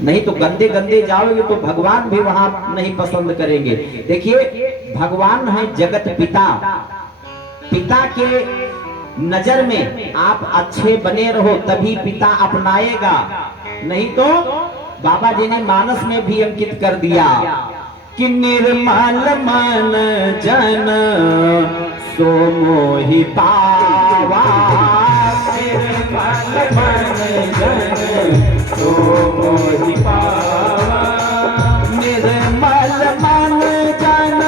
नहीं तो गंदे गंदे जाओगे तो भगवान भी वहां नहीं पसंद करेंगे। देखिए भगवान है जगत पिता, पिता के नजर में आप अच्छे बने रहो तभी पिता अपनाएगा, नहीं तो बाबा जी ने मानस में भी अंकित कर दिया कि निर्मल मन जन सो मोहि पावा, निर्मल मन जन सो मोहि पावा, निर्मल मन जन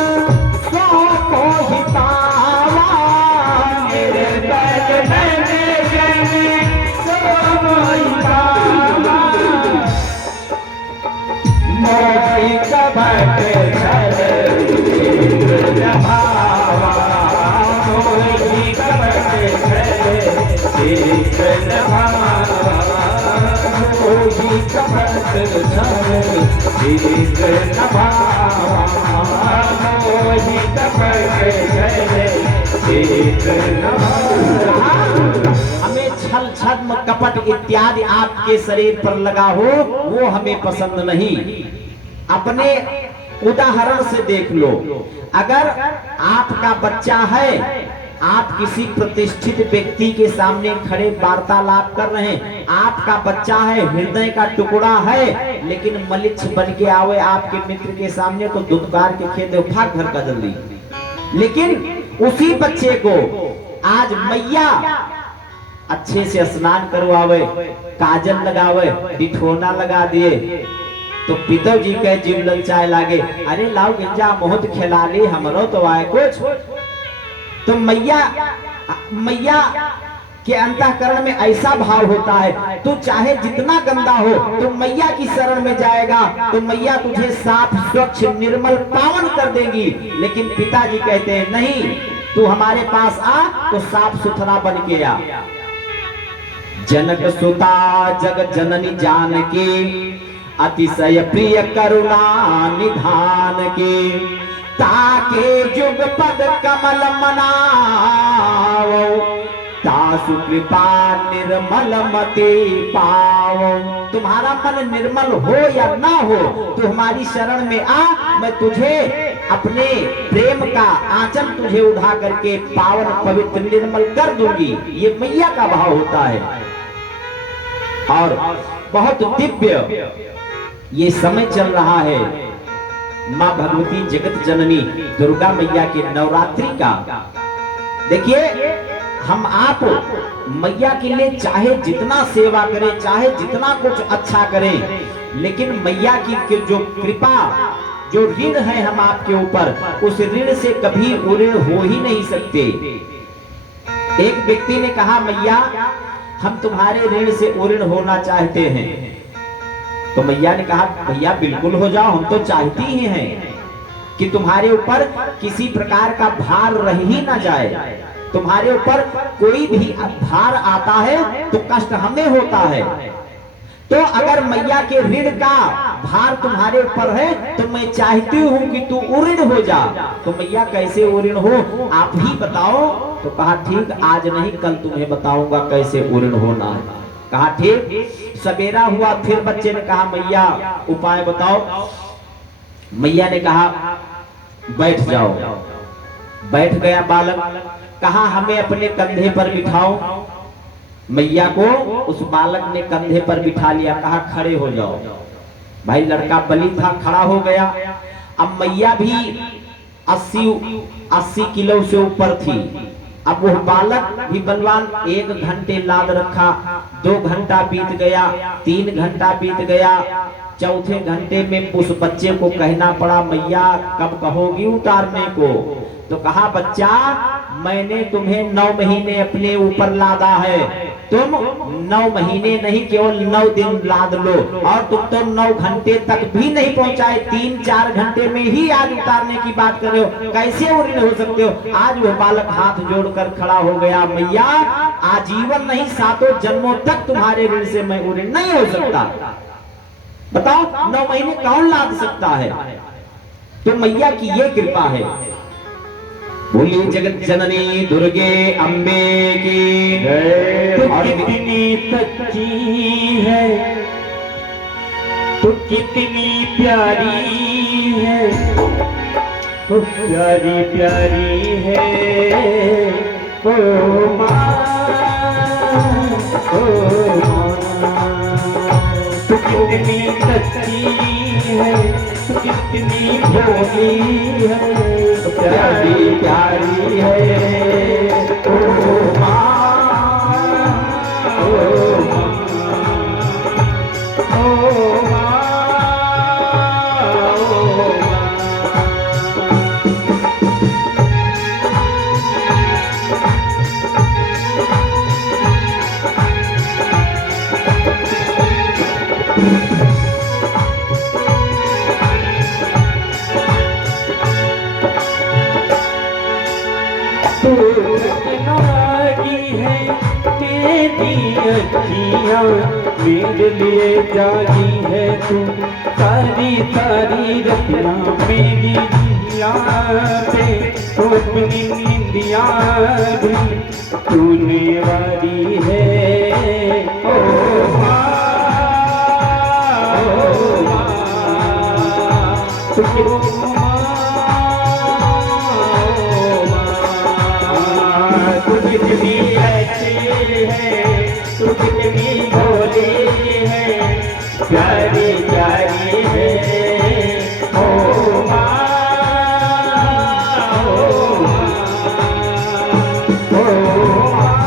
सो मोहि पावा, निर्मल मन जन सो मोहि पावा, मोहि कपट छल भावा, मोहि कपट छल भावा, मोहि कपट छल भावा, मोहि कपट छल हमें छल छद्म कपट इत्यादि आपके शरीर पर लगा हो वो हमें पसंद नहीं। अपने उदाहरण से देख लो, अगर आपका बच्चा है, आप किसी प्रतिष्ठित व्यक्ति के सामने खड़े वार्तालाप कर रहे हैं, आपका बच्चा है, हृदय का टुकड़ा है, लेकिन मलिच्छ बन के आवे आपके मित्र के सामने तो दुत्कार के खेत भाग घर का जल्दी। लेकिन उसी बच्चे को आज मैया अच्छे से स्नान करवावे, काजल लगावे, बिठोना लगा दिए तो पिताजी कहे जीव ललचाए लागे, अरे लाओ गिंजा मोहत खिला ली हमरो तो आए कुछ। तो मैया के अंतःकरण में ऐसा भाव होता है, तू चाहे जितना गंदा हो तो मैया की शरण में जाएगा तो मैया तुझे साफ स्वच्छ निर्मल पावन कर देगी। लेकिन पिताजी कहते हैं नहीं, तू हमारे पास आ तो साफ सुथरा बन के आ। जनक सुता जग जननी जानकी, अतिशय प्रिय करुणा निधान की, ताके जुग पद कमल मनाओ, तासु कृपा निर्मल मति पाओ। तुम्हारा मन निर्मल हो या ना हो तो हमारी शरण में आ, मैं तुझे अपने प्रेम का आंचल तुझे उठा करके पावन पवित्र निर्मल कर दूंगी। ये मैया का भाव होता है। और बहुत दिव्य ये समय चल रहा है माँ भगवती जगत जननी दुर्गा मैया के नवरात्रि का। देखिए हम आप मैया के लिए चाहे जितना सेवा करें, चाहे जितना कुछ अच्छा करें, लेकिन मैया की जो कृपा, जो ऋण है हम आपके ऊपर, उस ऋण से कभी ऋण हो ही नहीं सकते। एक व्यक्ति ने कहा मैया हम तुम्हारे ऋण से ऋण होना चाहते हैं। तो मैया ने कहा भैया बिल्कुल हो जाओ, हम तो चाहती ही हैं कि तुम्हारे ऊपर किसी प्रकार का भार रह ही ना जाए। तुम्हारे ऊपर कोई भी भार आता है तो कष्ट हमें होता है। तो अगर मैया के ऋण का भार तुम्हारे ऊपर है तो मैं चाहती हूँ कि तू ऋण हो जा। तो मैया कैसे ऋण हो आप ही बताओ। तो कहा ठीक, आज नहीं कल तुम्हें बताऊंगा कैसे ऋण होना है। कहा ठीक। सवेरा हुआ, फिर बच्चे ने कहा मैया उपाय बताओ। मैया ने कहा बैठ जाओ। बैठ गया बालक। कहा हमें अपने कंधे पर बिठाओ। मैया को उस बालक ने कंधे पर बिठा लिया। कहा खड़े हो जाओ। भाई लड़का बलि था, खड़ा हो गया। अब मैया भी 80 किलो से ऊपर थी। अब वो बालक भी बलवान। 1 घंटे लाद रखा, 2 घंटा बीत गया, 3 घंटा बीत गया। चौथे घंटे में उस बच्चे को कहना पड़ा मैया कब कहोगी उतारने को। तो कहा बच्चा मैंने तुम्हें 9 महीने अपने ऊपर लादा है, तुम 9 महीने नहीं केवल 9 दिन लाद लो। और तुम तो 9 घंटे तक भी नहीं पहुंचाए, 3-4 घंटे में ही आज उतारने की बात कर रहे हो, कैसे ऋण हो सकते हो। आज वो बालक हाथ जोड़कर खड़ा हो गया, मैया आजीवन नहीं 7 जन्मों तक तुम्हारे ऋण से मैं ऋण नहीं हो सकता। बताओ 9 महीने कौन लाद सकता है। तो मैया की ये कृपा है। बोलिए जगत जननी दुर्गे अम्बे की जय। और कितनी सच्ची है तू कितनी प्यारी है, तू प्यारी प्यारी है ओ माँ, ओ माँ। तू कितनी सच्ची है, तू कितनी भोली है, प्यारी प्यारी है ओ माँ, ओ माँ, ओ माँ। नागी है तेरी अखियाँ, मेरे लिए जागी है तू, सारी सारी रतियाँ मेरी यादें, तो अपनी निंदियाँ भी तूने वारी है ओ माँ, ओ माँ, तू कितनी अच्छी है, तू कितनी भोली है, प्यारी प्यारी है ओ माँ, ओ माँ, ओ माँ,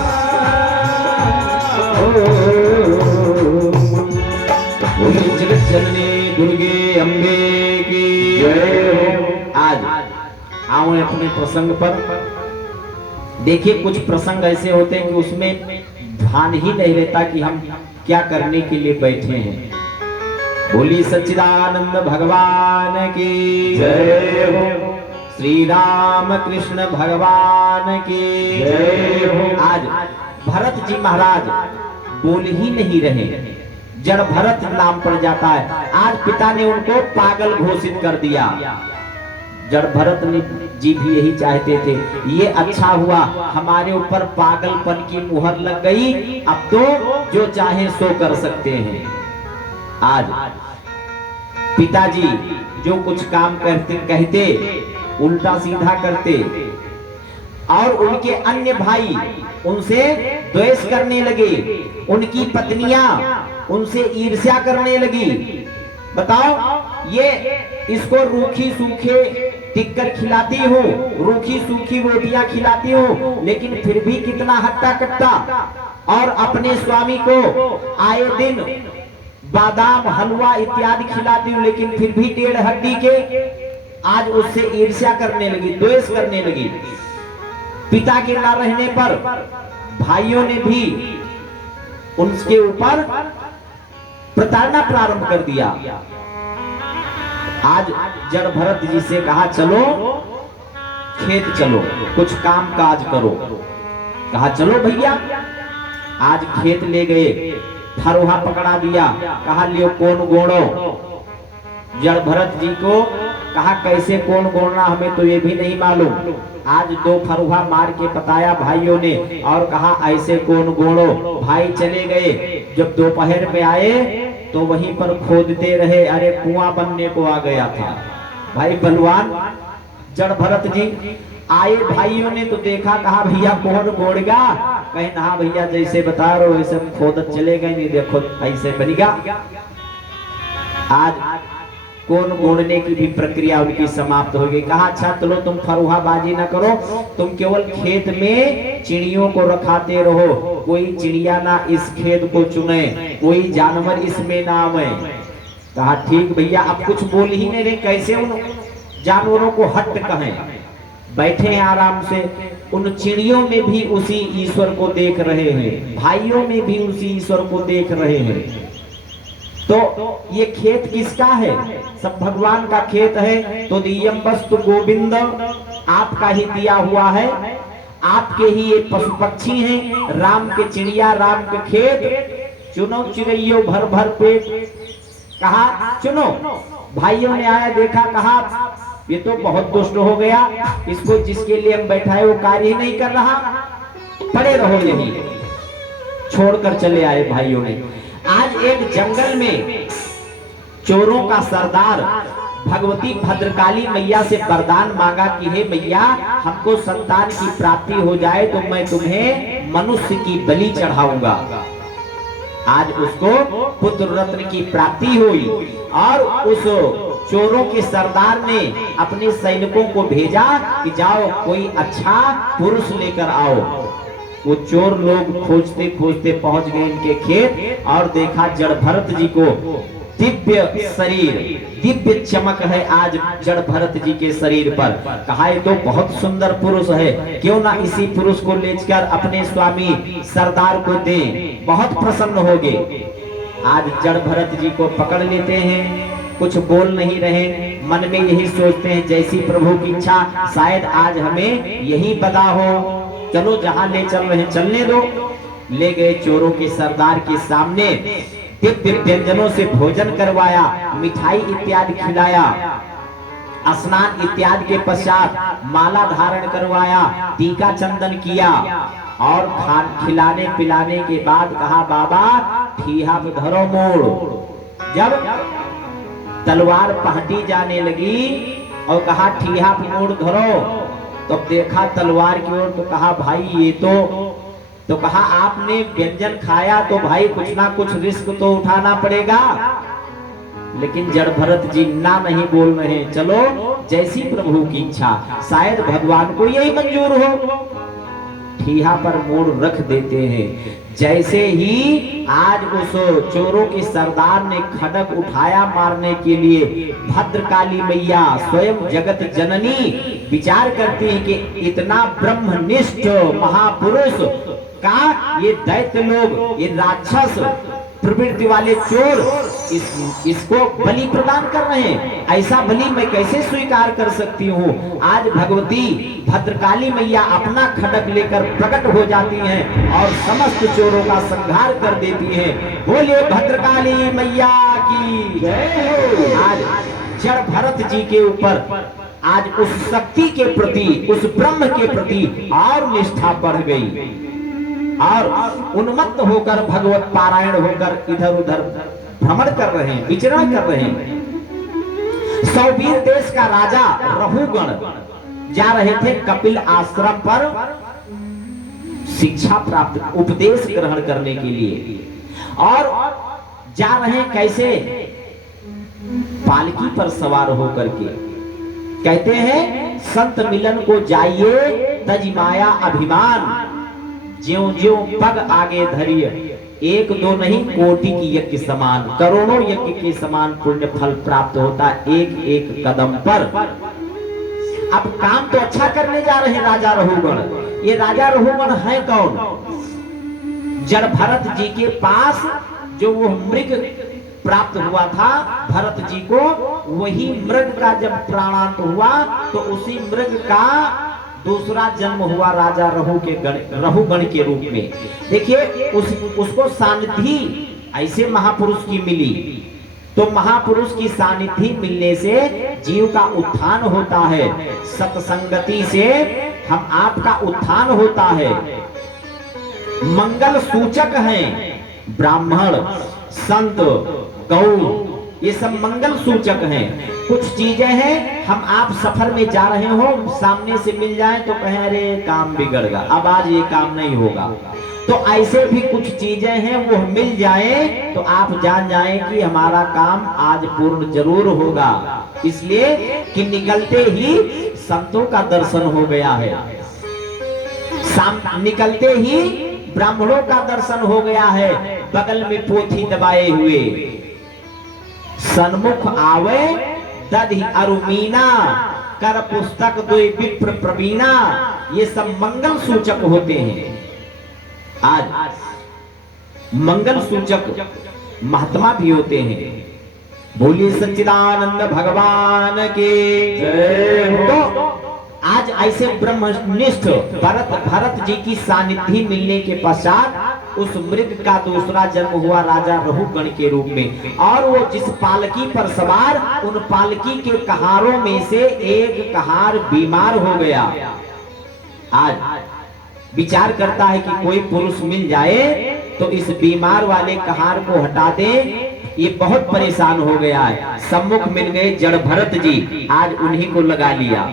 बोलिए जगत जननी दुर्गे अम्बे की जय। आज आओ अपने प्रसंग पर। देखिए कुछ प्रसंग ऐसे होते हैं कि उसमें ध्यान ही नहीं रहता कि हम क्या करने के लिए बैठे हैं। बोली सच्चिदानंद भगवान की जय हो, श्री राम कृष्ण भगवान की जय हो। आज भरत जी महाराज बोल ही नहीं रहे, जड़ भरत नाम पड़ जाता है। आज पिता ने उनको पागल घोषित कर दिया। जड़ भरत जी भी यही चाहते थे, ये अच्छा हुआ हमारे ऊपर पागलपन की मुहर लग गई, अब तो जो चाहे सो कर सकते हैं। आज पिताजी जो कुछ काम कहते उल्टा सीधा करते और उनके अन्य भाई उनसे द्वेष करने लगे, उनकी पत्नियां उनसे ईर्ष्या करने लगी। बताओ, ये इसको रूखी सूखे टिक्कर खिलाती हूँ, रूखी सूखी रोटियां खिलाती हूँ, लेकिन फिर भी कितना हट्टा कट्टा, और अपने स्वामी को आए दिन बादाम हलवा इत्यादि खिलाती हूँ, लेकिन फिर भी टेढ़ हड्डी के। आज उससे ईर्ष्या करने लगी, द्वेष करने लगी। पिता के ना रहने पर भाइयों ने भी उनके ऊपर प्रताड़ना प्रारंभ कर दिया। आज जड़ भरत जी से कहा चलो खेत चलो, कुछ काम काज करो। कहा चलो भैया। आज खेत ले गए, फरुहा पकड़ा दिया, कहा लियो कौन गोड़ो। जड़ भरत जी को कहा कैसे कौन गोड़ना, हमें तो ये भी नहीं मालूम। आज दो फरुहा मार के बताया भाइयों ने और कहा ऐसे कौन गोड़ो। भाई चले गए। जब दोपहर में आए तो वहीं पर खोदते रहे, अरे कुआं बनने को आ गया था। भाई बलवान जड़ भरत जी आए, भाइयों ने तो देखा, कहा भैया कौन गोड़ेगा। कहे ना भैया जैसे बता रहे हो वैसे खोदत चले गए, नहीं देखो ऐसे बनेगा। आज कौन गोड़ने की भी प्रक्रिया उनकी समाप्त हो गई। कहा अच्छा चलो तुम फरुहा बाजी ना करो, तुम केवल खेत में चिड़ियों को रखाते रहो, कोई चिड़िया ना इस खेत को चुने, कोई जानवर इसमें ना आवे। कहा ठीक भैया। अब कुछ बोल ही नहीं रहे, कैसे उन जानवरों को हट कहें। बैठे हैं आराम से, उन चिड़ियों में भी उसी ईश्वर को देख रहे हैं, भाइयों में भी उसी ईश्वर को देख रहे हैं। तो ये खेत किसका है? सब भगवान का खेत है। तो दियम वस्तु गोविंद, आपका ही दिया हुआ है, आपके ही ये पशु पक्षी हैं, राम के चिड़िया, राम के खेत। चुनो चिड़ैयो भर भर पेट। कहा चुनो। भाइयों ने आया, देखा, कहा ये तो बहुत दुष्ट हो गया, इसको जिसके लिए हम बैठाए वो कार्य ही नहीं कर रहा, पड़े रहो यहीं। छोड़कर चले आए भाइयों ने। आज एक जंगल में चोरों का सरदार भगवती भद्रकाली मैया से वरदान मांगा कि हे मैया, हमको संतान की प्राप्ति हो जाए तो मैं तुम्हें मनुष्य की बलि चढ़ाऊंगा। आज उसको पुत्र रत्न की प्राप्ति हुई और उस चोरों के सरदार ने अपने सैनिकों को भेजा कि जाओ कोई अच्छा पुरुष लेकर आओ। वो चोर लोग खोजते खोजते पहुंच गए इनके खेत और देखा जड़ भरत जी को दिव्य शरीर, दिव्य चमक है आज जड़ भरत जी के शरीर पर। कहा ये तो बहुत सुंदर पुरुष है, क्यों ना इसी पुरुष को लेकर अपने स्वामी सरदार को दें, बहुत प्रसन्न होंगे। आज जड़ भरत जी को पकड़ लेते हैं, कुछ बोल नहीं रहे, मन में यही सोचते हैं जैसी प्रभु की इच्छा, शायद आज हमें यही बदा हो, चलो जहां ले चल रहे चलने दो। ले गए चोरों के सरदार के सामने, दिव्य व्यंजनों से भोजन करवाया, मिठाई इत्यादि खिलाया, स्नान इत्यादि के पश्चात माला धारण करवाया, टीका चंदन किया और खिलाने पिलाने के बाद कहा बाबा ठीहा पे धरो मोड़। जब तलवार पहटी जाने लगी और कहा ठीहा पे मोड़ धरो, तो देखा तलवार की ओर तो कहा भाई ये तो कहा आपने व्यंजन खाया तो भाई कुछ ना कुछ रिस्क तो उठाना पड़ेगा। लेकिन जड़ भरत जी ना नहीं बोल रहे, चलो जैसी प्रभु की इच्छा, शायद भगवान को यही मंजूर हो। ठीहा पर मोड़ रख देते हैं। जैसे ही आज उस चोरों के सरदार ने खड़ग उठाया मारने के लिए, भद्रकाली मैया स्वयं जगत जननी विचार करती है कि इतना ब्रह्मनिष्ठ महापुरुष का ये दैत्य लोग, ये राक्षस प्रवृत्ति वाले चोर इसको बलि प्रदान कर रहे हैं, ऐसा बलि मैं कैसे स्वीकार कर सकती हूँ। आज भगवती भद्रकाली मैया अपना खड्ग लेकर प्रकट हो जाती हैं और समस्त चोरों का संहार कर देती हैं। बोलिए भद्रकाली मैया की जय। आज जड़ भरत जी के ऊपर आज उस शक्ति के प्रति, उस ब्रह्म के प्रति और निष्ठा बढ़ गई और उन्मत्त होकर भगवत पारायण होकर इधर उधर भ्रमण कर रहे हैं, विचरण कर रहे हैं। सौवीर देश का राजा रहुगण जा रहे थे कपिल आश्रम पर शिक्षा प्राप्त, उपदेश ग्रहण करने के लिए, और जा रहे कैसे, पालकी पर सवार होकर के। कहते हैं संत मिलन को जाइए तज माया अभिमान, ज्यों ज्यों पग आगे धरिए, एक दो नहीं कोटि की यज्ञ समान, करोड़ों यज्ञ के समान पुण्य फल प्राप्त होता एक एक कदम पर। अब काम तो अच्छा करने जा रहे हैं राजा रहुगण। ये राजा रहुगण है कौन? जड़ भरत जी के पास जो वो मृग प्राप्त हुआ था भरत जी को, वही मृग का जब प्राणांत हुआ तो उसी मृग का दूसरा जन्म हुआ राजा रहुगण के रूप में। देखिए उसको सानिधि ऐसे महापुरुष की मिली, तो महापुरुष की सानिधि मिलने से जीव का उत्थान होता है, सत्संगति से हम आपका उत्थान होता है। मंगल सूचक हैं ब्राह्मण, संत, गौ, ये सब मंगल सूचक हैं। कुछ चीजें हैं, हम आप सफर में जा रहे हो, सामने से मिल जाए तो कहें अरे काम बिगड़ गया, अब आज ये काम नहीं होगा। तो ऐसे भी कुछ चीजें हैं, वो मिल जाए तो आप जान जाएं कि हमारा काम आज पूर्ण जरूर होगा। इसलिए कि निकलते ही संतों का दर्शन हो गया है, निकलते ही ब्राह्मणों का दर्शन हो गया है, बगल में पोथी दबाए हुए, सन्मुख आवे दधि अरुमीना, कर पुस्तक दोई विप्र प्रवीणा, ये सब मंगल सूचक होते हैं। आज मंगल सूचक महात्मा भी होते हैं। बोलिए सच्चिदानंद भगवान के जय हो। तो आज ऐसे ब्रह्मनिष्ठ भरत जी की सानिधि मिलने के पश्चात उस मृग का दूसरा जन्म हुआ राजा रहुगण के रूप में, और वो जिस पालकी पर सवार, उन पालकी के कहारों में से एक कहार बीमार हो गया। आज विचार करता है कि कोई पुरुष मिल जाए तो इस बीमार वाले कहार को हटा दे, ये बहुत परेशान हो गया है। सम्मुख मिल गए जड़ भरत जी, आज उन्हीं को लगा लिया।